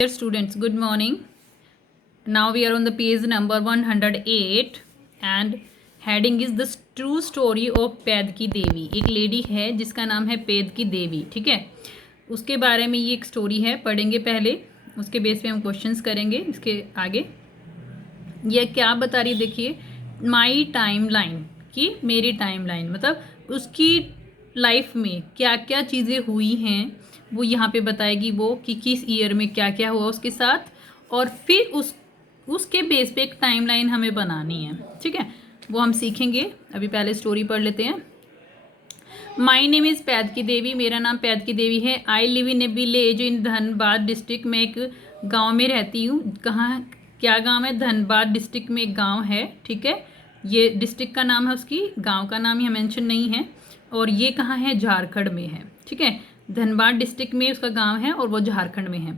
Dear students, good morning. Now we are on the page number 108 and heading is the true story of पैद की देवी। एक lady है जिसका नाम है पैद की देवी, ठीक है। उसके बारे में ये एक स्टोरी है, पढ़ेंगे पहले, उसके बेस पे हम क्वेश्चंस करेंगे। इसके आगे ये क्या बता रही है, देखिए, माई टाइम लाइन, कि मेरी टाइम लाइन मतलब उसकी लाइफ में क्या क्या चीज़ें हुई हैं वो यहाँ पे बताएगी, वो कि किस ईयर में क्या क्या हुआ उसके साथ, और फिर उसके बेस पे एक टाइमलाइन हमें बनानी है, ठीक है। वो हम सीखेंगे। अभी पहले स्टोरी पढ़ लेते हैं। माई नेम इज़ पैद की देवी, मेरा नाम पैद की देवी है। I live in A village in Dhanbad district, मैं एक गांव में रहती हूँ। कहाँ, क्या गांव है? धनबाद डिस्ट्रिक्ट में एक गांव है, ठीक है। ये डिस्ट्रिक्ट का नाम है उसकी, गांव का नाम यहाँ मेंशन नहीं है। और ये कहाँ है? झारखंड में है, ठीक है। धनबाद डिस्ट्रिक्ट में उसका गांव है और वो झारखंड में है।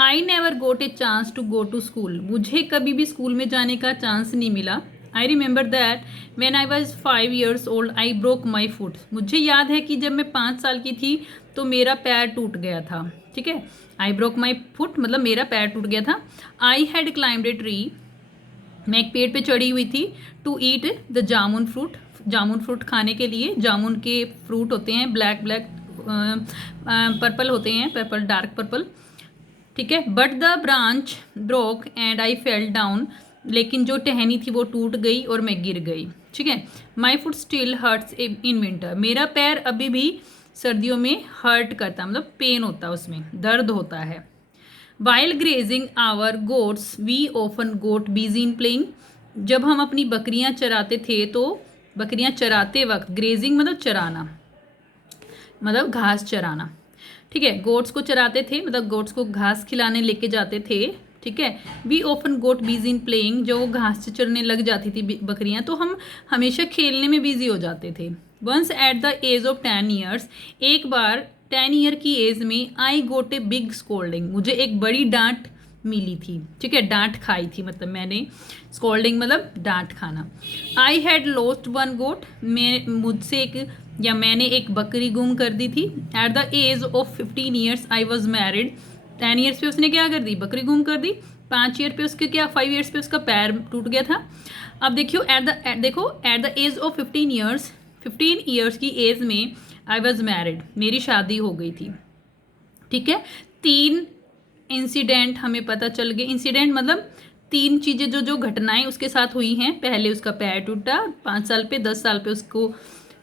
I never got a chance to go to school, मुझे कभी भी स्कूल में जाने का चांस नहीं मिला। I remember that when I was 5 years old I broke my foot, मुझे याद है कि जब मैं 5 साल की थी तो मेरा पैर टूट गया था, ठीक है। आई ब्रोक माई फुट मतलब मेरा पैर टूट गया था। I had climbed a tree, मैं एक पेड़ पे चढ़ी हुई थी। To eat the jamun fruit, जामुन फ्रूट खाने के लिए। जामुन के फ्रूट होते हैं ब्लैक ब्लैक पर्पल होते हैं, पर्पल डार्क पर्पल, ठीक है। But the branch broke and I fell down, लेकिन जो टहनी थी वो टूट गई और मैं गिर गई, ठीक है। My foot still hurts in winter, मेरा पैर अभी भी सर्दियों में हर्ट करता, मतलब पेन होता है, उसमें दर्द होता है। While grazing our goats we often got busy in playing, जब हम अपनी बकरियां चराते थे तो बकरियां चराते वक्त, ग्रेजिंग मतलब चराना, मतलब घास चराना, ठीक है। गोट्स को चराते थे मतलब गोट्स को घास खिलाने लेके जाते थे, ठीक है। We often got busy in playing, जो घास से चरने लग जाती थी बकरियां तो हम हमेशा खेलने में बिजी हो जाते थे। Once at the age of 10 years, एक बार 10 year की एज में आई गोट ए बिग स्कोल्डिंग, मुझे एक बड़ी डांट मिली थी, ठीक है। डांट खाई थी मतलब मैंने, स्कोल्डिंग मतलब डांट खाना। आई हैड लॉस्ट वन गोट, मैं मुझसे एक या मैंने एक बकरी गुम कर दी थी। At the age of 15 years I was married, 10 years पे उसने क्या कर दी? बकरी गुम कर दी। 5 year पे उसके क्या, 5 years पे उसका पैर टूट गया था। अब देखियो at the age of 15 years, 15 years की एज में आई वॉज मैरिड, मेरी शादी हो गई थी, ठीक है। 3 इंसिडेंट हमें पता चल गए। इंसिडेंट मतलब 3 चीज़ें जो घटनाएं उसके साथ हुई हैं। पहले उसका पैर टूटा 5 साल पे, 10 साल पे उसको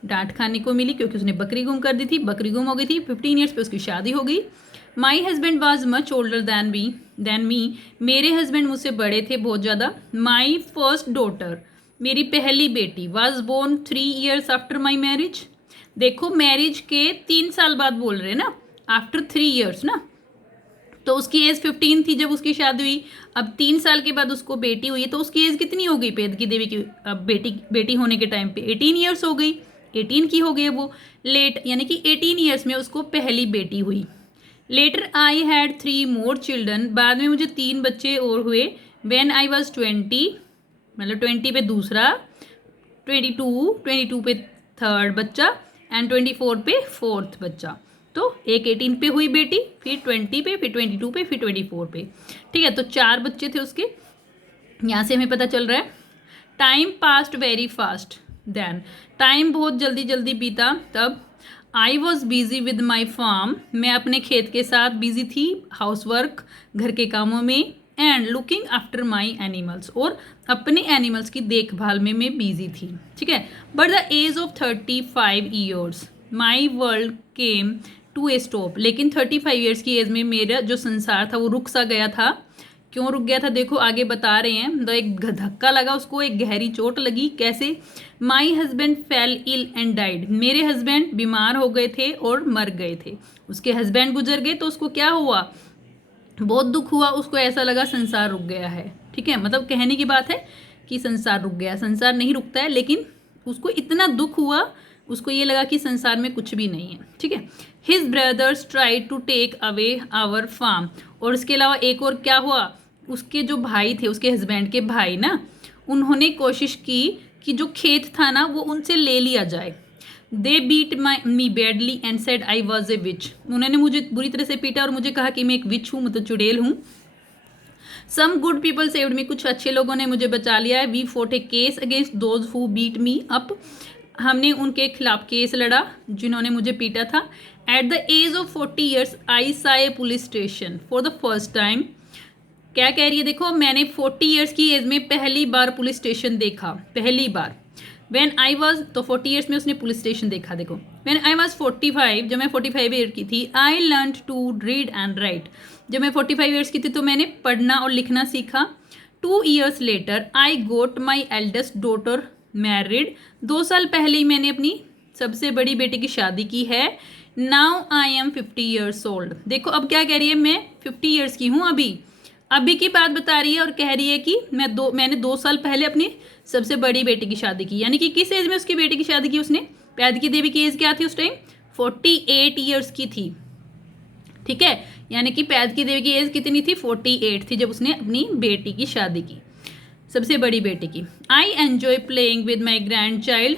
डांट खाने को मिली क्योंकि उसने बकरी गुम कर दी थी, बकरी गुम हो गई थी। 15 years पे उसकी शादी हो गई। My husband was much older than me, मेरे हस्बैंड मुझसे बड़े थे बहुत ज़्यादा। माई फर्स्ट डॉटर, मेरी पहली बेटी, was born 3 years after my marriage, देखो मैरिज के 3 साल बाद बोल रहे हैं ना, आफ्टर 3 years ना, तो उसकी एज 15 थी जब उसकी शादी हुई। अब 3 साल के बाद उसको बेटी हुई है तो उसकी एज कितनी हो गई पैद की देवी की? अब बेटी होने के टाइम पे 18 years हो गई, 18 की हो गई वो। लेट यानी कि 18 years में उसको पहली बेटी हुई। Later I had 3 more children, बाद में मुझे 3 बच्चे और हुए। व्हेन आई वॉज 20, मतलब 20 पे दूसरा, 22 पे थर्ड बच्चा एंड 24 पे फोर्थ बच्चा। तो एक 18 पे हुई बेटी, फिर 20 पे, फिर 22 पे, फिर 24 पे, ठीक है। तो 4 बच्चे थे उसके, यहाँ से हमें पता चल रहा है। Time passed very fast then, time बहुत जल्दी जल्दी बीता तब। I was busy with my farm, मैं अपने खेत के साथ बिजी थी, हाउस वर्क, घर के कामों में। And looking after my animals, और अपने एनिमल्स की देखभाल में मैं बिजी थी, ठीक है। But the age of 35 years my world came to a stop, लेकिन 35 years की एज में मेरा जो संसार था वो रुक सा गया था। क्यों रुक गया था देखो आगे बता रहे हैं। तो एक धक्का लगा उसको, एक गहरी चोट लगी। कैसे? My husband fell ill and died, मेरे हस्बैंड बीमार हो गए थे और मर गए थे। उसके हस्बैंड गुजर गए तो उसको क्या हुआ? बहुत दुख हुआ, उसको ऐसा लगा संसार रुक गया है, ठीक है। मतलब कहने की बात है कि संसार रुक गया, संसार नहीं रुकता है, लेकिन उसको इतना दुख हुआ, उसको ये लगा कि संसार में कुछ भी नहीं है, ठीक है। His brothers try to take away our farm, और इसके अलावा एक और क्या हुआ, उसके जो भाई थे, उसके हस्बैंड के भाई ना, उन्होंने कोशिश की कि जो खेत था ना वो उनसे ले लिया जाए। They beat me badly and said I was a witch, उन्होंने मुझे बुरी तरह से पीटा और मुझे कहा कि मैं एक विच हूँ, मतलब चुड़ैल हूँ। Some good people saved me, कुछ अच्छे लोगों ने मुझे बचा लिया है। We fought a case against those who beat me up, हमने उनके खिलाफ केस लड़ा जिन्होंने मुझे पीटा था। At the age of 40 years I saw a police station for the first time. क्या कह रही है देखो, मैंने 40 ईयर्स की एज में पहली बार पुलिस स्टेशन देखा, पहली बार। व्हेन आई वॉज, तो 40 ईयर्स में उसने पुलिस स्टेशन देखा। देखो व्हेन आई वॉज 45, जब मैं 45 ईयर की थी, I learn to read and write, जब मैं 45 ईयर्स की थी तो मैंने पढ़ना और लिखना सीखा। 2 ईयर्स लेटर आई गोट माई एल्डेस्ट डॉटर मैरिड, 2 साल पहले ही मैंने अपनी सबसे बड़ी बेटी की शादी की है। Now I am 50 years old. देखो अब क्या कह रही है, मैं 50 ईयर्स की हूँ, अभी की बात बता रही है और कह रही है कि मैंने 2 साल पहले अपनी सबसे बड़ी बेटी की शादी की। यानी कि किस एज में उसकी बेटी की शादी की उसने? पैदकी देवी की एज क्या थी उस टाइम? 48 ईयर्स की थी। ठीक है, यानी कि पैदकी देवी की एज कितनी थी? 48 थी जब उसने अपनी बेटी की शादी की, सबसे बड़ी बेटी की। I enjoy playing with my grand child.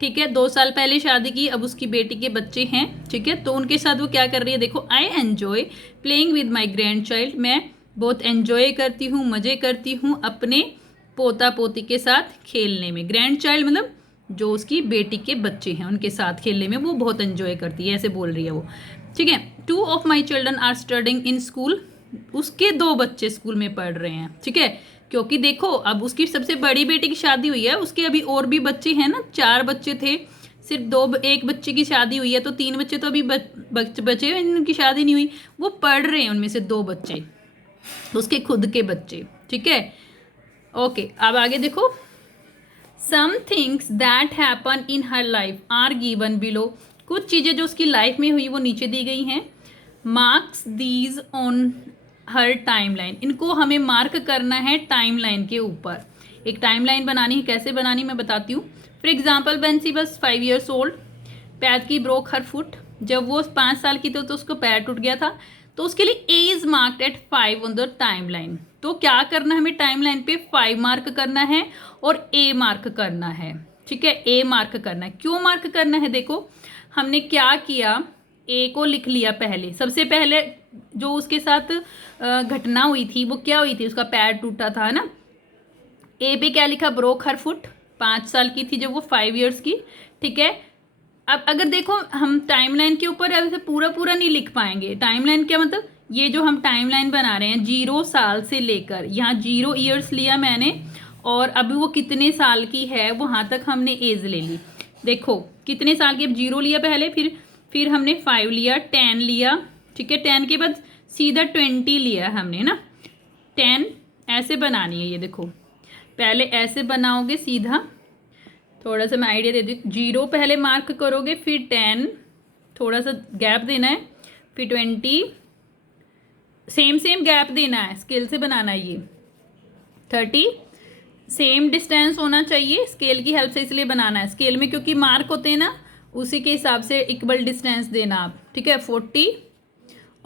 ठीक है, 2 साल पहले शादी की, अब उसकी बेटी के बच्चे हैं। ठीक है, तो उनके साथ वो क्या कर रही है देखो, I enjoy playing with my grand child, मैं बहुत एन्जॉय करती हूँ, मज़े करती हूँ अपने पोता पोती के साथ खेलने में। ग्रैंड चाइल्ड मतलब जो उसकी बेटी के बच्चे हैं उनके साथ खेलने में वो बहुत एन्जॉय करती है, ऐसे बोल रही है वो। ठीक है, 2 of my children are studying in school, उसके 2 बच्चे स्कूल में पढ़ रहे हैं। ठीक है, क्योंकि देखो अब उसकी सबसे बड़ी बेटी की शादी हुई है, उसके अभी और भी बच्चे हैं ना, 4 बच्चे थे, सिर्फ एक बच्चे की शादी हुई है, तो 3 बच्चे तो अभी बचे, उनकी शादी नहीं हुई, वो पढ़ रहे हैं उनमें से 2 बच्चे, उसके खुद के बच्चे। ठीक है, ओके, अब आगे देखो। Some things that happen in her life are given below, कुछ चीज़ें जो उसकी लाइफ में हुई वो नीचे दी गई हैं। Marks these on her timeline, इनको हमें मार्क करना है टाइमलाइन के ऊपर। एक टाइमलाइन बनानी है, कैसे बनानी मैं बताती हूँ। For example when she was 5 years old, Paidki broke her foot, जब वो 5 साल की थी तो उसको पैर टूट गया था, तो उसके लिए A is marked at 5 on the time line. तो क्या करना है, हमें टाइम लाइन पे 5 मार्क करना है और ए मार्क करना है। ठीक है, ए मार्क करना है। क्यों मार्क करना है? देखो हमने क्या किया, ए को लिख लिया पहले, सबसे पहले जो उसके साथ घटना हुई थी वो क्या हुई थी, उसका पैर टूटा था ना। ए पे क्या लिखा, ब्रोक हर फुट, 5 साल की थी जब वो 5 ईयर्स की। ठीक है, अब अगर देखो हम टाइमलाइन के ऊपर ऐसे पूरा पूरा नहीं लिख पाएंगे। टाइमलाइन क्या मतलब, ये जो हम टाइमलाइन बना रहे हैं 0 साल से लेकर, यहाँ 0 ईयर्स लिया मैंने और अभी वो कितने साल की है वहाँ तक हमने एज ले ली। देखो कितने साल की, अब 0 लिया पहले, फिर हमने 5 लिया, 10 लिया। ठीक है, 10 के बाद सीधा 20 लिया हमने ना। 10 ऐसे बनानी है, ये देखो पहले ऐसे बनाओगे सीधा, थोड़ा सा मैं आइडिया दे दूँ। 0 पहले मार्क करोगे, फिर 10, थोड़ा सा गैप देना है, फिर 20, सेम गैप देना है, स्केल से बनाना है ये। 30 सेम डिस्टेंस होना चाहिए, स्केल की हेल्प से इसलिए बनाना है, स्केल में क्योंकि मार्क होते हैं ना, उसी के हिसाब से इक्वल डिस्टेंस देना आप। ठीक है, 40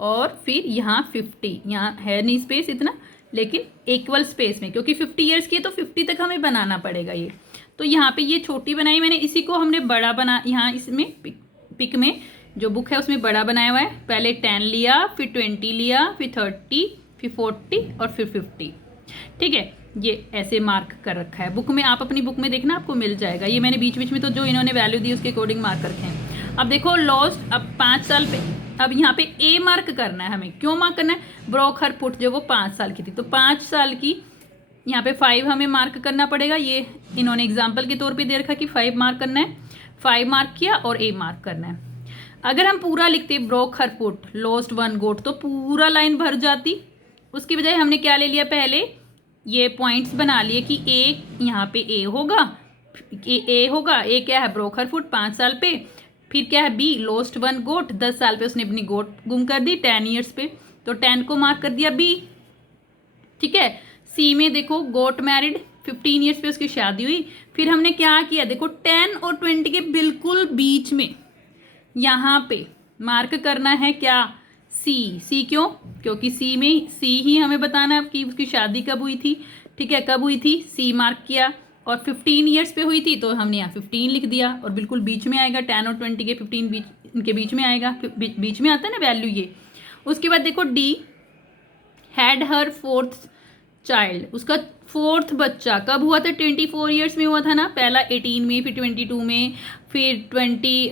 और फिर यहाँ 50, यहाँ है नहीं स्पेस इतना, लेकिन इक्वल स्पेस में, क्योंकि 50 ईयर्स की है तो 50 तक हमें बनाना पड़ेगा ये। तो यहाँ पे ये छोटी बनाई मैंने, इसी को हमने बड़ा बना, यहाँ इसमें पिक में जो बुक है उसमें बड़ा बनाया हुआ है। पहले 10 लिया, फिर 20 लिया, फिर 30, फिर 40 और फिर 50। ठीक है, ये ऐसे मार्क कर रखा है बुक में, आप अपनी बुक में देखना आपको मिल जाएगा। ये मैंने बीच बीच में तो जो इन्होंने वैल्यू दी उसके अकॉर्डिंग मार्क रखे हैं। अब देखो लॉस्ट, अब 5 साल पे, अब यहाँ पे ए मार्क करना है हमें। क्यों मार्क करना है? ब्रोक हर फुट जो वो 5 साल की थी, तो 5 साल की यहाँ पे 5 हमें मार्क करना पड़ेगा। ये इन्होंने एग्जाम्पल के तौर पे दे रखा कि 5 मार्क करना है, 5 मार्क किया और ए मार्क करना है। अगर हम पूरा लिखते ब्रोक हर फुट लॉस्ट 1 गोट तो पूरा लाइन भर जाती, उसकी बजाय हमने क्या ले लिया, पहले ये पॉइंट्स बना लिए कि ए यहाँ पे ए होगा, ए होगा, ए क्या है ब्रोक हर फुट 5 साल पे, फिर क्या है बी लॉस्ट 1 गोट 10 साल पे उसने अपनी गोट गुम कर दी, 10 ईयर्स पे, तो 10 को मार्क कर दिया बी। ठीक है, सी में देखो गोट मैरिड 15 ईयर्स पे उसकी शादी हुई। फिर हमने क्या किया, देखो 10 और 20 के बिल्कुल बीच में यहाँ पे मार्क करना है क्या, सी क्यों, क्योंकि सी में सी ही हमें बताना है कि उसकी शादी कब हुई थी। ठीक है, कब हुई थी, सी मार्क किया, और 15 ईयर्स पे हुई थी तो हमने यहाँ 15 लिख दिया, और बिल्कुल बीच में आएगा 10 और 20 के 15 इनके बीच में आएगा, बीच में आता है ना वैल्यू ये। उसके बाद देखो D had her 4th child, उसका फोर्थ बच्चा कब हुआ था? 24 ईयर्स में हुआ था ना, पहला 18 में, फिर 22 में, फिर 20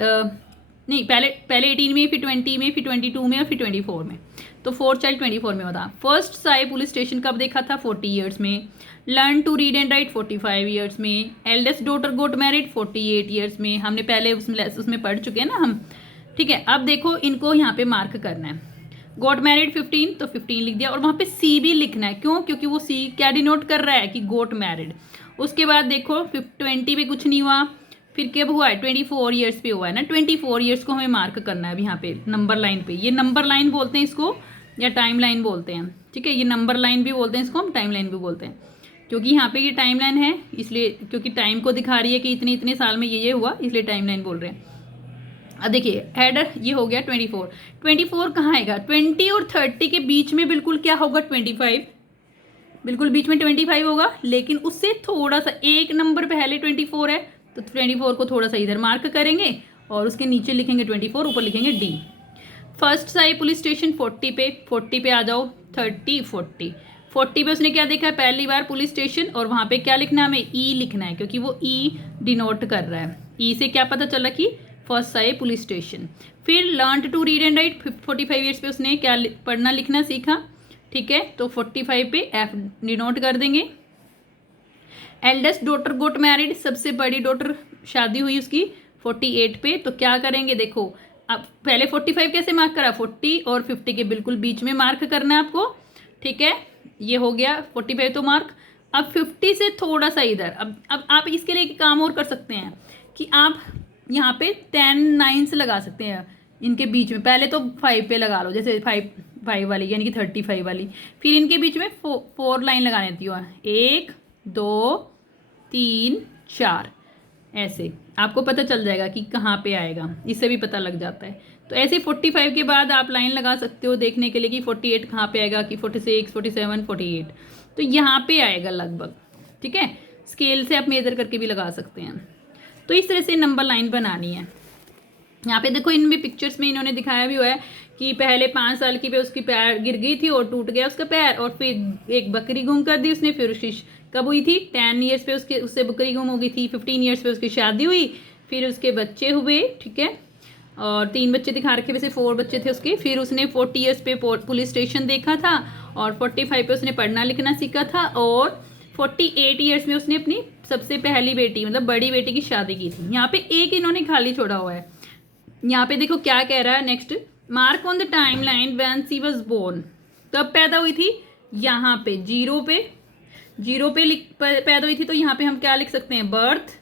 नहीं, पहले पहले 18 में, फिर 20 में, फिर 22 में और फिर 24 में। तो फोर्थ चाइल्ड 24 में हुआ था। फर्स्ट साई पुलिस स्टेशन कब देखा था? 40 ईयर्स में। Learn to read and write 45 years में। Eldest daughter got married 48 years में। हमने पहले उसमें पढ़ चुके हैं ना हम, ठीक है। अब देखो इनको यहाँ पे मार्क करना है। गोट मैरिड 15, तो 15 लिख दिया, और वहाँ पे सी भी लिखना है। क्यों? क्योंकि वो सी क्या डिनोट कर रहा है कि गोट मैरिड। उसके बाद देखो 20 पे कुछ नहीं हुआ, फिर कब हुआ है? 24 ईयर्स पे हुआ है ना। 24 ईयर्स को हमें मार्क करना है अब यहाँ पे नंबर लाइन पे। ये नंबर लाइन बोलते हैं इसको, या टाइम लाइन बोलते हैं, ठीक है। ये नंबर लाइन भी बोलते हैं इसको, हम टाइम लाइन भी बोलते हैं, क्योंकि यहाँ पे ये टाइम लाइन है इसलिए, क्योंकि टाइम को दिखा रही है कि इतने इतने साल में ये हुआ, इसलिए टाइम लाइन बोल रहे हैं। अब देखिए हेडर ये हो गया 24। 24 कहाँ आएगा? 20 और 30 के बीच में बिल्कुल क्या होगा? 25, बिल्कुल बीच में 25 होगा, लेकिन उससे थोड़ा सा एक नंबर पहले 24 है, तो 24 को थोड़ा सा इधर मार्क करेंगे और उसके नीचे लिखेंगे 24, ऊपर लिखेंगे डी। फर्स्ट साई पुलिस स्टेशन 40 पे, 40 पे आ जाओ। 30, 40, 40 पे उसने क्या देखा है? पहली बार पुलिस स्टेशन, और वहाँ पे क्या लिखना है? हमें ई लिखना है, क्योंकि वो ई डिनोट कर रहा है। ई से क्या पता चला कि फर्स्ट साई पुलिस स्टेशन। फिर learn to read and write 45 years पे उसने क्या पढ़ना लिखना सीखा, ठीक है। तो 45 पे एफ डिनोट कर देंगे। एल्डेस्ट डॉटर गोट मैरिड, सबसे बड़ी डॉटर शादी हुई उसकी 48 पे, तो क्या करेंगे? देखो अब पहले 45 कैसे मार्क करा? 40 और 50 के बिल्कुल बीच में मार्क करना है आपको, ठीक है। ये हो गया 45 तो मार्क। अब 50 से थोड़ा सा इधर, अब आप इसके लिए एक काम और कर सकते हैं कि आप यहाँ पे 10 9 लगा सकते हैं इनके बीच में। पहले तो 5 पे लगा लो, जैसे 5 वाली यानी कि 35 वाली। फिर इनके बीच में 4 लाइन लगा देती हूँ, 1 2 3 4, ऐसे आपको पता चल जाएगा कि कहाँ पे आएगा, इससे भी पता लग जाता है। तो ऐसे 45 के बाद आप लाइन लगा सकते हो देखने के लिए कि 48 कहाँ पे आएगा, कि 46 47 48, तो यहाँ पे आएगा लगभग, ठीक है। स्केल से आप मेजर करके भी लगा सकते हैं। तो इस तरह से नंबर लाइन बनानी है। यहाँ पे देखो इनमें पिक्चर्स में इन्होंने दिखाया भी हुआ है कि पहले 5 साल की पे उसकी पैर गिर गई थी और टूट गया उसका पैर, और फिर एक बकरी गुम कर दी उसने। फिर उसकी कब हुई थी? 10 ईयर्स पे उससे बकरी गुम हो गई थी। 15 ईयर्स पे उसकी शादी हुई, फिर उसके बच्चे हुए, ठीक है। और 3 बच्चे दिखा रखे, वैसे 4 बच्चे थे उसके। फिर उसने 40 ईयर्स पे पुलिस स्टेशन देखा था, और 45 पे उसने पढ़ना लिखना सीखा था, और 48 ईयर्स में उसने अपनी सबसे पहली बेटी मतलब बड़ी बेटी की शादी की थी। यहाँ पे एक इन्होंने खाली छोड़ा हुआ है। यहाँ पे देखो क्या कह रहा है next, mark on the time line when she was born, कब पैदा हुई थी? यहाँ पे 0 पे पैदा हुई थी, तो यहाँ पे हम क्या लिख सकते हैं? बर्थ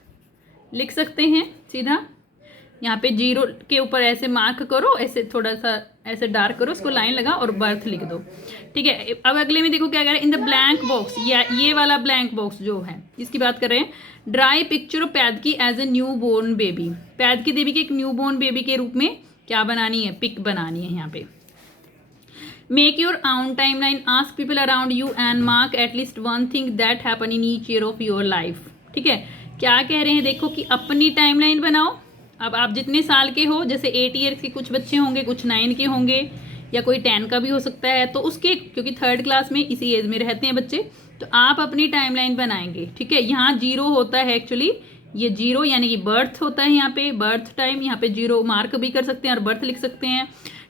लिख सकते हैं सीधा। यहाँ पे 0 के ऊपर ऐसे मार्क करो, ऐसे थोड़ा सा ऐसे डार्क करो, उसको लाइन लगा और बर्थ लिख दो, ठीक है। अब अगले में देखो क्या कह रहे हैं, इन द ब्लैंक बॉक्स, या ये वाला ब्लैंक बॉक्स जो है इसकी बात कर रहे हैं। Draw picture of Paidki as a newborn baby, Paidki Devi के एक न्यू बोर्न बेबी के रूप में क्या बनानी है? पिक बनानी है यहाँ पे। Make your own timeline, ask people around you and mark at least one thing that happen in each year of your life, ठीक है। क्या कह रहे हैं देखो कि अपनी टाइमलाइन बनाओ। अब आप जितने साल के हो, जैसे 8 ईयर्स के कुछ बच्चे होंगे, कुछ 9 के होंगे, या कोई 10 का भी हो सकता है, तो उसके क्योंकि 3rd क्लास में इसी एज में रहते हैं बच्चे, तो आप अपनी टाइमलाइन बनाएंगे, ठीक है। यहाँ 0 होता है एक्चुअली, ये 0 यानी कि बर्थ होता है यहाँ पे, बर्थ टाइम। यहाँ पे 0 मार्क भी कर सकते हैं और बर्थ लिख सकते हैं,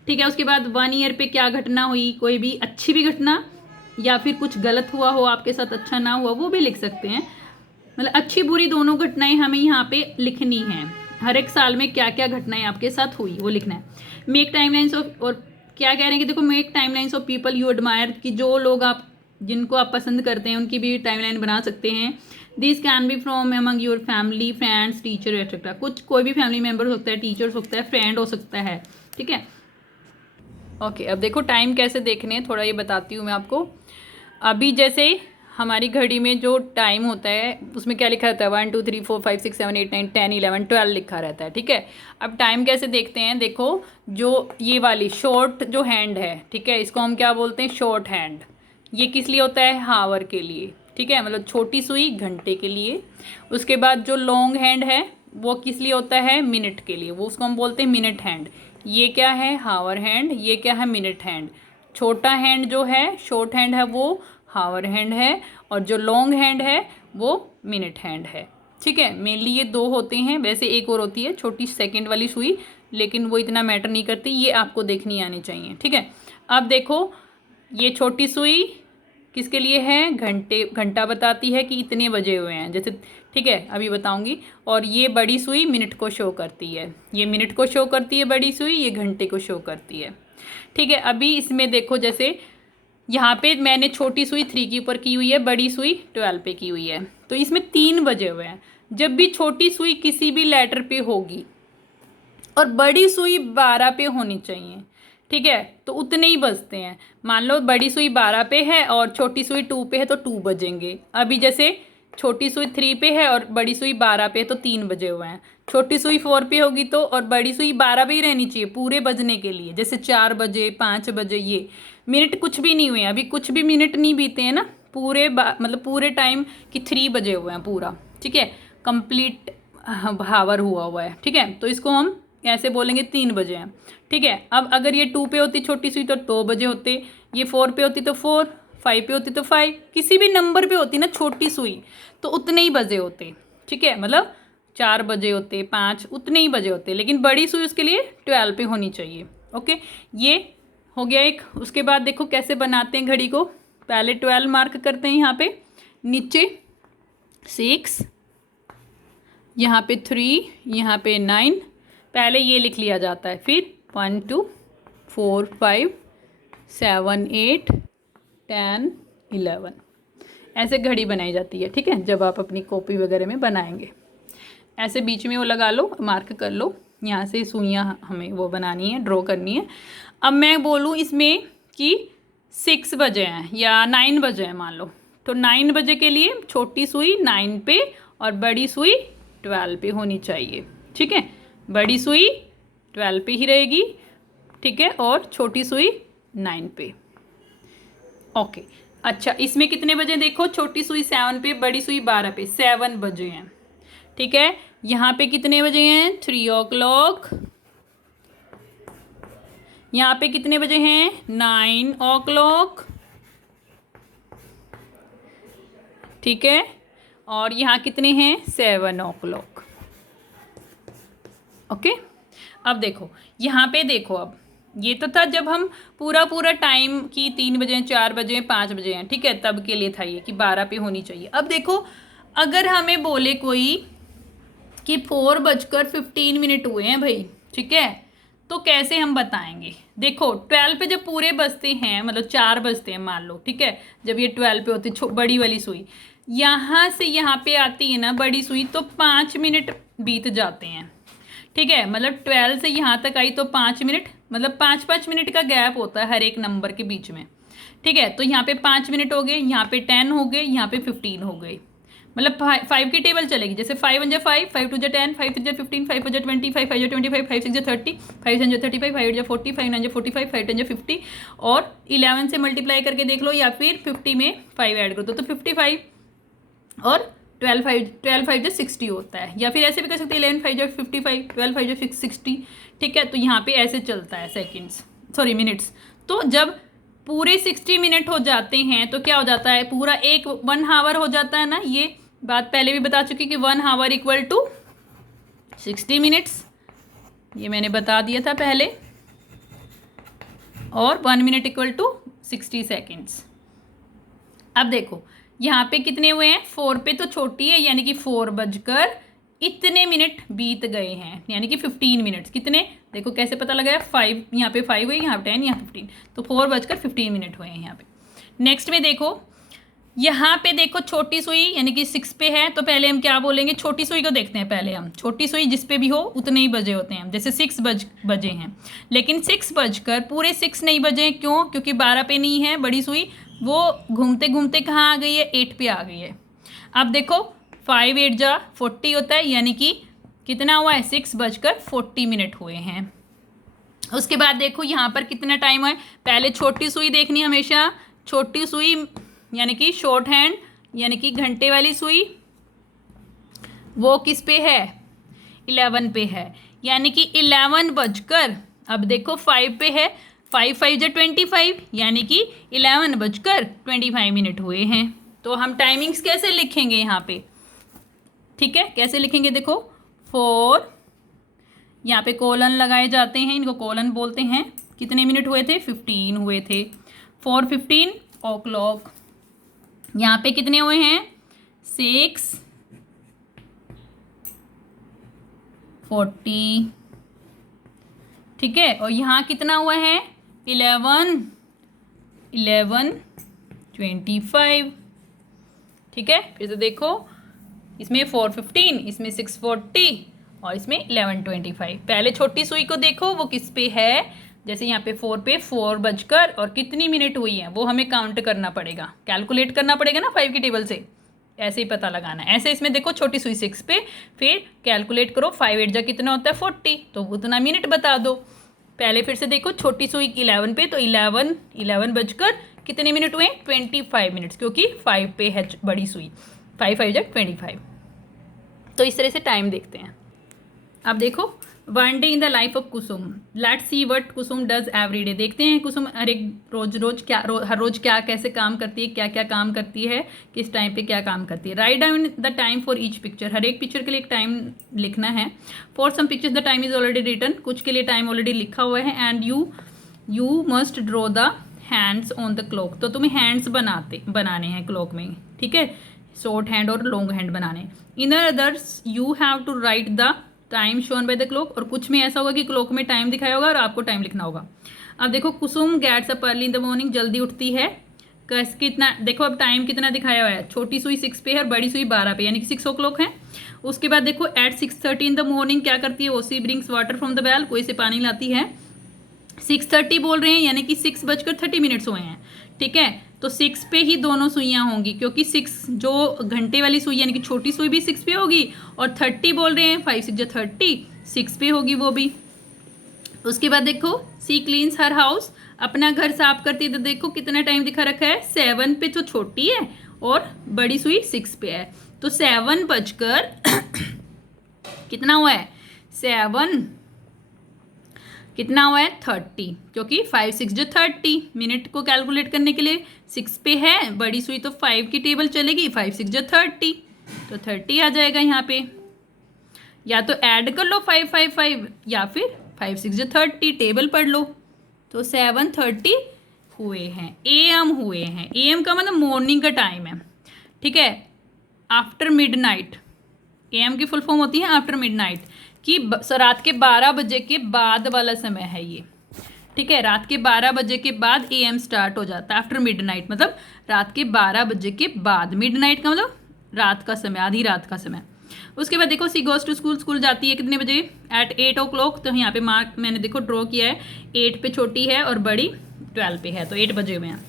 ठीक है। उसके बाद 1 ईयर पे क्या घटना हुई, कोई भी अच्छी भी घटना, या फिर कुछ गलत हुआ हो आपके साथ, अच्छा ना हुआ, वो भी लिख सकते हैं। मतलब अच्छी बुरी दोनों घटनाएं हमें यहाँ पे लिखनी है। हर एक साल में क्या क्या घटनाएं आपके साथ हुई वो लिखना है। मेक टाइमलाइंस ऑफ, और क्या कह रहे हैं कि देखो make timelines of people you admire, कि जो लोग आप जिनको आप पसंद करते हैं उनकी भी टाइमलाइन बना सकते हैं। This can be from among your family, friends, teacher etcetera, कुछ कोई भी फैमिली मेम्बर हो सकता है, टीचर हो सकता है, फ्रेंड हो सकता है, ठीक है। ओके, अब देखो टाइम कैसे देखने हैं थोड़ा ये बताती हूँ मैं आपको। अभी जैसे हमारी घड़ी में जो टाइम होता है उसमें क्या लिखा रहता है? 1 2 3 4 5 6 7 8 9 10 11 12 लिखा रहता है, ठीक है। अब टाइम कैसे देखते हैं? देखो जो ये वाली शॉर्ट जो हैंड है, ठीक है, इसको हम क्या बोलते हैं? Short hand. ये किस लिए होता है? हावर के लिए, ठीक है, मतलब छोटी सुई घंटे के लिए। उसके बाद जो लॉन्ग हैंड है वो किस लिए होता है? मिनट के लिए, वो उसको हम बोलते हैं मिनट हैंड। ये क्या है? हावर हैंड। ये क्या है? Minute hand. छोटा हैंड जो है, शॉर्ट हैंड है, वो हावर हैंड है, और जो लॉन्ग हैंड है वो मिनट हैंड है। ठीक है, मेनली ये दो होते हैं। वैसे एक और होती है छोटी सेकंड वाली सुई, लेकिन वो इतना मैटर नहीं करती, ये आपको देखनी आनी चाहिए। ठीक है, अब देखो ये छोटी सुई किसके लिए है, घंटा बताती है कि इतने बजे हुए हैं, जैसे ठीक है अभी बताऊंगी। और ये बड़ी सुई मिनट को शो करती है, ये मिनट को शो करती है बड़ी सुई, ये घंटे को शो करती है। ठीक है, अभी इसमें देखो जैसे यहाँ पे मैंने छोटी सुई 3 के ऊपर की हुई है, बड़ी सुई 12 पे की हुई है, तो इसमें 3 बजे हुए हैं। जब भी छोटी सुई किसी भी लेटर पे होगी और बड़ी सुई 12 पे होनी चाहिए, ठीक है, तो उतने ही बजते हैं। मान लो बड़ी सुई 12 पे है और छोटी सुई 2 पे है तो 2 बजेंगे। अभी जैसे छोटी सुई 3 पे है और बड़ी सुई 12 पे है तो 3 बजे हुए हैं। छोटी सुई 4 पे होगी तो और बड़ी सुई 12 पे ही रहनी चाहिए पूरे बजने के लिए, जैसे 4 बजे 5 बजे। ये मिनट कुछ भी नहीं हुए हैं, अभी कुछ भी मिनट नहीं बीते हैं ना, पूरे मतलब पूरे टाइम कि 3 बजे हुए हैं पूरा। ठीक है, कंप्लीट हावर हुआ है। ठीक है, तो इसको हम ऐसे बोलेंगे 3 बजे हैं। ठीक है, अब अगर ये 2 पे होती छोटी सुई तो 2 बजे होते, ये 4 पे होती तो 4, 5 पे होती तो 5, किसी भी नंबर पे होती ना छोटी सुई तो उतने ही बजे होते। ठीक है, मतलब 4 बजे होते, 5, उतने ही बजे होते, लेकिन बड़ी सुई उसके लिए 12 पे होनी चाहिए। ओके, ये हो गया एक। उसके बाद देखो कैसे बनाते हैं घड़ी को। पहले 12 मार्क करते हैं यहाँ पे, नीचे 6, यहाँ पे 3, यहाँ पे 9, पहले ये लिख लिया जाता है, फिर 1 2 4 5 7 8 10 11, ऐसे घड़ी बनाई जाती है। ठीक है, जब आप अपनी कॉपी वगैरह में बनाएंगे ऐसे बीच में वो लगा लो, मार्क कर लो, यहाँ से सुइयाँ हमें वो बनानी है, ड्रॉ करनी है। अब मैं बोलूँ इसमें कि 6 बजे हैं या 9 बजे हैं मान लो, तो 9 बजे के लिए छोटी सुई 9 पे और बड़ी सुई 12 पे होनी चाहिए। ठीक है, बड़ी सुई 12 पे ही रहेगी, ठीक है, और छोटी सुई 9 पे। ओके, अच्छा इसमें कितने बजे देखो, छोटी सुई 7 पे, बड़ी सुई 12 पे, 7 बजे हैं। ठीक है, यहाँ पे कितने बजे हैं, 3 o'clock। यहाँ पे कितने बजे हैं, 9 o'clock। ठीक है, और यहाँ कितने हैं, 7 o'clock। ओके, अब देखो यहाँ पे देखो, अब ये तो था जब हम पूरा टाइम की 3 बजे 4 बजे 5 बजे हैं, ठीक है, तब के लिए था ये कि 12 पे होनी चाहिए। अब देखो अगर हमें बोले कोई कि 4:15 हुए हैं भाई, ठीक है, तो कैसे हम बताएंगे। देखो 12 पे जब पूरे बजते हैं, मतलब 4 बजते हैं मान लो, ठीक है, जब ये 12 पे होती है बड़ी वाली सुई, यहाँ से यहाँ पे आती है ना बड़ी सुई, तो 5 मिनट बीत जाते हैं। ठीक है, मतलब 12 से यहाँ तक आई तो 5 मिनट, मतलब 5-5 मिनट का गैप होता है हर एक नंबर के बीच में। ठीक है, तो यहाँ पे 5 मिनट हो गए, यहाँ पे 10 हो गए, यहाँ पे 15 हो गए, मतलब 5 की टेबल चलेगी, जैसे 5 1 5, 5 2 10, 5 3 15, 5 4 20, 5 5 25, 5 6 30, 5 7 35, 5 8 40, 5 9 45, 5 10 50, और 11 से मल्टीप्लाई करके देख लो, या फिर 50 में 5 ऐड कर दो तो 55, और 12 5 60 होता है, या फिर ऐसे भी कर सकते हैं 11 5 55, 12 5 60। ठीक है, तो यहाँ पे ऐसे चलता है सेकेंड्स, सॉरी मिनट्स। तो जब पूरे 60 मिनट हो जाते हैं तो क्या हो जाता है, पूरा एक 1 हावर हो जाता है ना। ये बात पहले भी बता चुकी कि 1 हावर इक्वल टू 60 मिनट्स, ये मैंने बता दिया था पहले, और 1 मिनट इक्वल टू 60 सेकेंड्स। अब देखो यहाँ पे कितने हुए हैं, 4 पे तो छोटी है, यानी कि 4 बजकर इतने मिनट बीत गए हैं, यानी कि 15 मिनट्स। कितने देखो कैसे पता लगा है, 5 यहाँ पे 5 हुए, यहाँ पे 10, यहाँ 15, तो 4 बजकर 15 मिनट हुए हैं यहाँ पे। नेक्स्ट में देखो, यहाँ पे देखो छोटी सुई यानी कि 6 पे है, तो पहले हम क्या बोलेंगे, छोटी सुई को देखते हैं पहले हम। छोटी सुई जिस पे भी हो उतने ही बजे होते हैं, जैसे 6 बजे हैं, लेकिन 6 बजकर पूरे 6 नहीं बजे, क्यों, क्योंकि 12 पे नहीं है बड़ी सुई, वो घूमते घूमते कहाँ आ गई है, 8 पे आ गई है। अब देखो 5 8 जा 40 होता है, यानी कि कितना हुआ है, 6 बजकर 40 मिनट हुए हैं। उसके बाद देखो यहाँ पर कितना टाइम है, पहले छोटी सुई देखनी हमेशा, छोटी सुई यानी कि शॉर्ट हैंड, यानी कि घंटे वाली सुई, वो किस पे है, 11 पे है, यानी कि 11 बजकर, अब देखो 5 पे है, 5×5 = 25 यानी कि 11:25 हुए हैं। तो हम टाइमिंग्स कैसे लिखेंगे यहाँ पे, ठीक है, कैसे लिखेंगे, देखो 4, यहाँ पे कोलन लगाए जाते हैं, इनको कोलन बोलते हैं। कितने मिनट हुए थे, 15 हुए थे। 4:15 o'clock। यहाँ पे कितने हुए हैं, 6:40, ठीक है। और यहाँ कितना हुआ है, 11:25, ठीक है। फिर से देखो, इसमें 4:15, इसमें 6:40 और इसमें 11:25। पहले छोटी सुई को देखो वो किस पे है, जैसे यहाँ पे 4 पे 4 बजकर और कितनी मिनट हुई है वो हमें काउंट करना पड़ेगा, कैलकुलेट करना पड़ेगा ना 5 की टेबल से, ऐसे ही पता लगाना है। ऐसे इसमें देखो छोटी सुई 6 पे, फिर कैलकुलेट करो 5 8 कितना होता है 40, तो उतना मिनट बता दो। पहले फिर से देखो छोटी सुई 11 पे, तो 11 बजकर कितने मिनट हुए, 25 मिनट्स, क्योंकि 5 पे है बड़ी सुई, 5 5 25। तो इस तरह से टाइम देखते हैं। अब देखो, one day in the life of Kusum. Let's see what Kusum does every day. देखते हैं कुसुम हर रोज क्या कैसे काम करती है, क्या क्या काम करती है, किस टाइम पे क्या काम करती है। Write down the time for each picture. हर एक पिक्चर के लिए एक टाइम लिखना है। For some pictures the time is already written. कुछ के लिए टाइम ऑलरेडी लिखा हुआ है। And you must draw the hands on the clock. तो तुम्हें हैंड्स बनाने हैं क्लॉक में, ठीक है, शॉर्ट हैंड और लॉन्ग हैंड बनाने। In others you have to write the time shown by the clock. और कुछ में ऐसा होगा कि क्लॉक में टाइम दिखाया होगा और आपको टाइम लिखना होगा। अब देखो, Kusum gets up early in the morning. जल्दी उठती है। कितना देखो, अब टाइम कितना दिखाया हुआ है, छोटी सुई 6 पे है और बड़ी सुई 12 पे, यानी कि 6 o'clock है। उसके बाद देखो, एट 6:30 इन द मॉर्निंग क्या करती है, ओसी brings water from the well. कोई से पानी लाती है। 6:30 बोल रहे हैं, यानी कि 6:30 हुए हैं, ठीक है। तो 6 पे ही दोनों सुइयाँ होंगी, क्योंकि 6 जो घंटे वाली सुई यानी कि छोटी सुई भी 6 पे होगी, और 30 बोल रहे हैं, 5 6 30, 6 पे होगी वो भी। उसके बाद देखो, सी क्लीन्स हर हाउस। अपना घर साफ करती है। तो देखो कितना टाइम दिखा रखा है, 7 पे तो छोटी है और बड़ी सुई 6 पे है। तो 7 बजकर कितना हुआ है, 7 कितना हुआ है 30, क्योंकि 5 6 30 मिनट को कैलकुलेट करने के लिए 6 पे है, बड़ी सुई तो 5 की टेबल चलेगी, 5 6 30, तो 30 आ जाएगा यहाँ पे। या तो ऐड कर लो 5 5 5 या फिर 5 6 30 टेबल पढ़ लो। तो 7:30 हुए हैं, AM हुए हैं। AM का मतलब मॉर्निंग का टाइम है, ठीक है। आफ्टर मिडनाइट, AM की फुल फॉर्म होती है आफ्टर मिडनाइट, कि रात के 12 बजे के बाद वाला समय है ये, ठीक है। रात के 12 बजे के बाद AM स्टार्ट हो जाता है। आफ्टर मिडनाइट मतलब रात के 12 बजे के बाद। मिडनाइट का मतलब रात का समय, आधी रात का समय। उसके बाद देखो, she goes to school. School जाती है कितने बजे, एट 8 o'clock। तो यहाँ पे मार्क मैंने देखो ड्रॉ किया है, 8 पे छोटी है और बड़ी 12 पे है, तो 8 बजे हुए हैं।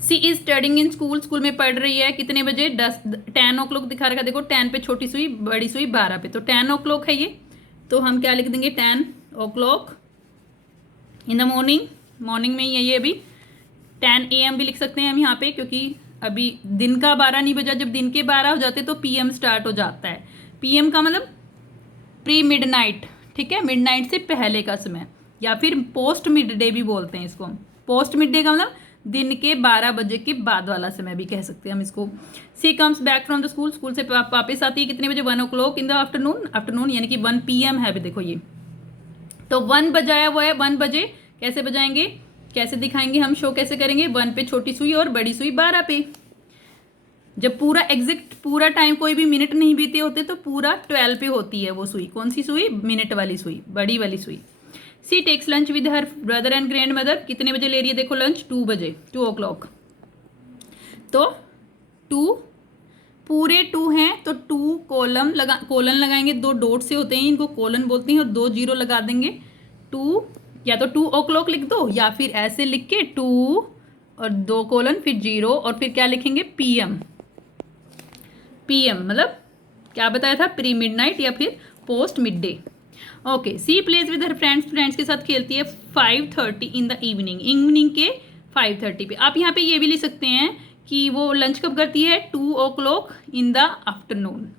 She is studying in school. School में पढ़ रही है कितने बजे, 10 o'clock दिखा रखा, देखो 10 पे छोटी सुई, बड़ी सुई 12 पे, तो 10 o'clock है ये। तो हम क्या लिख देंगे, 10 o'clock in the morning. Morning में ही है ये। अभी 10 AM भी लिख सकते हैं हम यहाँ पे, क्योंकि अभी दिन का 12 नहीं बजा। जब दिन के 12 हो जाते तो PM स्टार्ट हो जाता है। PM का मतलब प्री मिडनाइट, ठीक है, मिडनाइट से पहले का समय, या फिर पोस्ट मिड डे भी बोलते हैं इसको। पोस्ट मिड डे का मतलब दिन के 12 बजे के बाद वाला समय भी कह सकते हैं हम इसको। She comes back from the school. School से वापस आती है कितने बजे, 1 o'clock in the afternoon. Afternoon यानी कि 1 PM है अभी देखो ये, तो 1 बजाया हुआ है। 1 बजे कैसे बजाएंगे, कैसे दिखाएंगे हम, शो कैसे करेंगे, 1 पे छोटी सुई और बड़ी सुई 12 पे। जब पूरा एग्जैक्ट पूरा टाइम, कोई भी मिनट नहीं बीते होते, तो पूरा 12 पे होती है वो सुई। कौन सी सुई, मिनट वाली सुई, बड़ी वाली सुई। She takes lunch with her brother and grandmother. कितने बजे ले रही है देखो लंच, 2 बजे, 2 o'clock। तो 2 पूरे 2 हैं, तो 2 कोलन लगाएंगे, 2 डॉट से होते हैं, इनको कोलन बोलते हैं, और 2 0 लगा देंगे। 2 या तो 2 o'clock लिख दो, या फिर ऐसे लिख के 2 और 2 कोलन फिर 0, और फिर क्या लिखेंगे, PM। PM मतलब क्या बताया था, प्री मिडनाइट या फिर post midday. Okay. She plays with her friends. Friends के साथ खेलती है 5:30 इन द इवनिंग। इवनिंग के 5:30 पे। आप यहाँ पे ये भी लिख सकते हैं कि वो लंच कब करती है, 2 o'clock इन द आफ्टरनून,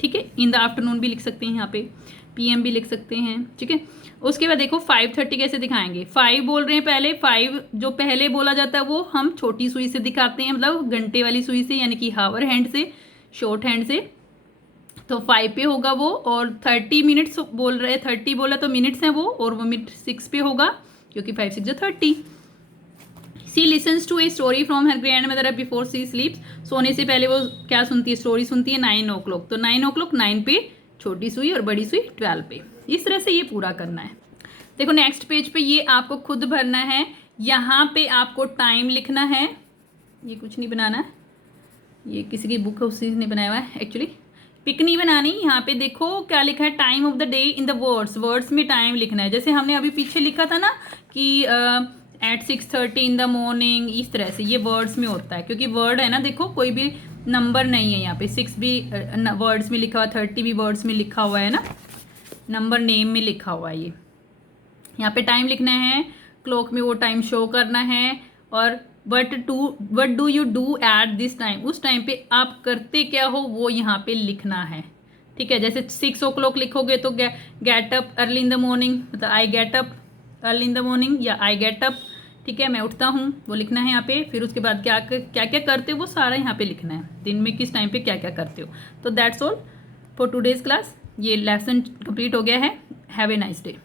ठीक है। इन द आफ्टरनून भी लिख सकते हैं यहाँ पे, PM भी लिख सकते हैं, ठीक है। उसके बाद देखो 5:30 कैसे दिखाएंगे। 5 बोल रहे हैं पहले, 5 जो पहले बोला जाता है वो हम छोटी सुई से दिखाते हैं, मतलब घंटे वाली सुई से, यानी कि हावर हैंड से, शॉर्ट हैंड से। तो 5 पे होगा वो, और 30 मिनट्स बोल रहे हैं, 30 बोला तो मिनट्स हैं वो, और वो मिनट 6 पे होगा, क्योंकि 5 6 जो 30। She listens to a story from her grandmother before she sleeps. सोने से पहले वो क्या सुनती है, स्टोरी सुनती है 9 o'clock। तो 9 o'clock 9 पे छोटी सुई और बड़ी सुई 12 पे। इस तरह से ये पूरा करना है। देखो नेक्स्ट पेज पे ये आपको खुद भरना है। यहाँ पे आपको टाइम लिखना है, ये कुछ नहीं बनाना है, ये किसी की बुक है उसी ने बनाया हुआ है एक्चुअली, पिक नहीं बनानी। यहाँ पे देखो क्या लिखा है, time of the day in the words, words में टाइम लिखना है। जैसे हमने अभी पीछे लिखा था ना कि एट 6:30 इन द मॉर्निंग, इस तरह से ये वर्ड्स में होता है, क्योंकि वर्ड है ना, देखो कोई भी नंबर नहीं है यहाँ पे। 6 भी वर्ड्स में लिखा हुआ, 30 भी वर्ड्स में लिखा हुआ है ना, नंबर नेम में लिखा हुआ है। ये यहाँ पे टाइम लिखना है, क्लॉक में वो टाइम शो करना है, और what do you do at this time, उस टाइम पे आप करते क्या हो वो यहाँ पे लिखना है, ठीक है। जैसे 6 o'clock लिखोगे तो get up early in the morning, मतलब I get up early in the morning, या आई गेट अप, ठीक है, मैं उठता हूँ, वो लिखना है यहाँ पे। फिर उसके बाद क्या क्या करते हो वो सारा यहाँ पे लिखना है, दिन में किस टाइम पे क्या क्या करते हो। तो that's all for today's class. ये लेसन कंप्लीट हो गया है। Have a nice day.